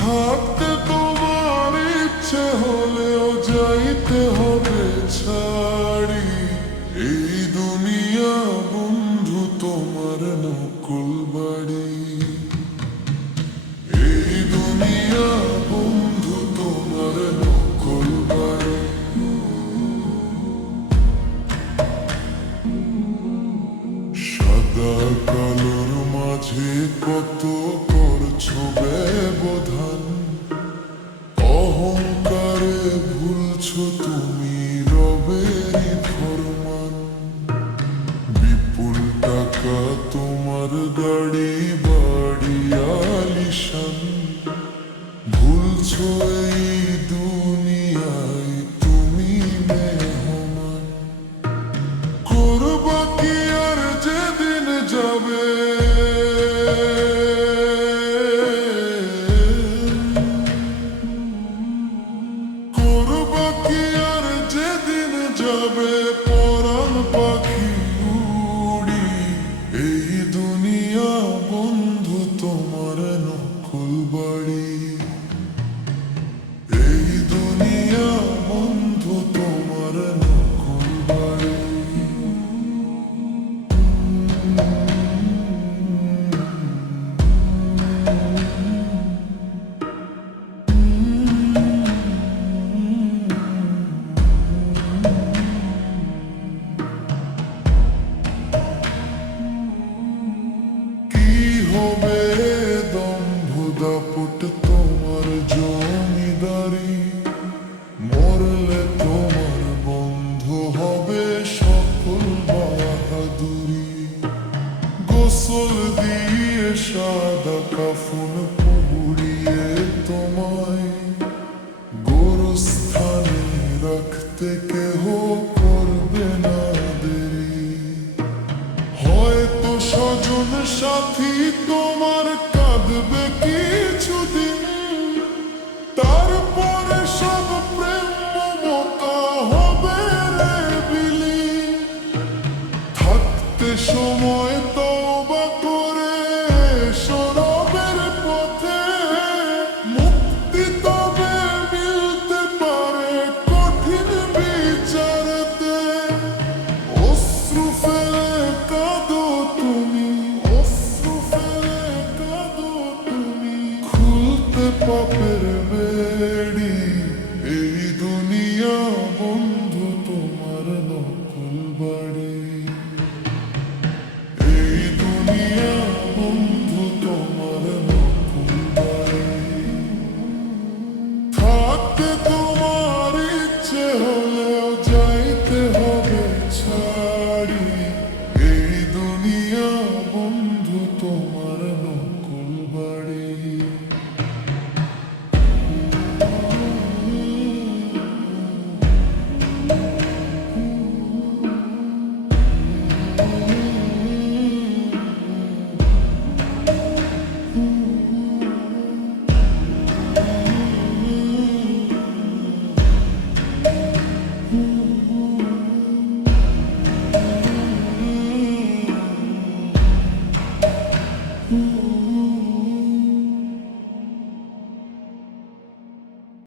থাকতে তোমার ইচ্ছে হলেও যাইতে হবে ছাড়ি। এই দুনিয়া বন্ধু তোমার নকল বাড়ি। এই দুনিয়া বন্ধু তোমার নকল বাড়ি। সাদা কালোর মাঝে কত করছো ব্যবধান। অহংকারে ভুলছো তুমি রবেরই ফরমান। বিপুল টাকা তোমার গাড়ি বাড়ি আলিশান। ভুলছো এই দুনিয়ায় তুমি মেহমান। করবা কি আর যেদিন যাবে, করবা কি আর যেদিন যাবে পরাণ পাখি উড়ি। এই দুনিয়া বন্ধু তোমার নকল বাড়ি। এই দুনিয়া বন্ধু তোমার নকল বাড়ি। কি হবে দম্ভ দাপট তোমার জমিদারি। মরলে তোমার বন্ধ হবে সকল বাহাদুরি। গোসল দিয়ে সাদা কাফন পুড়িয়ে তোমায় গোরস্থানে রাখতে কেহ করবে না দেরি। হয়তো স্বজন সাথী তোমার কাঁদবে কিছুদিন, তারপরে সব প্রেম মমতা হবে রে বিলীন। থাকতে সময়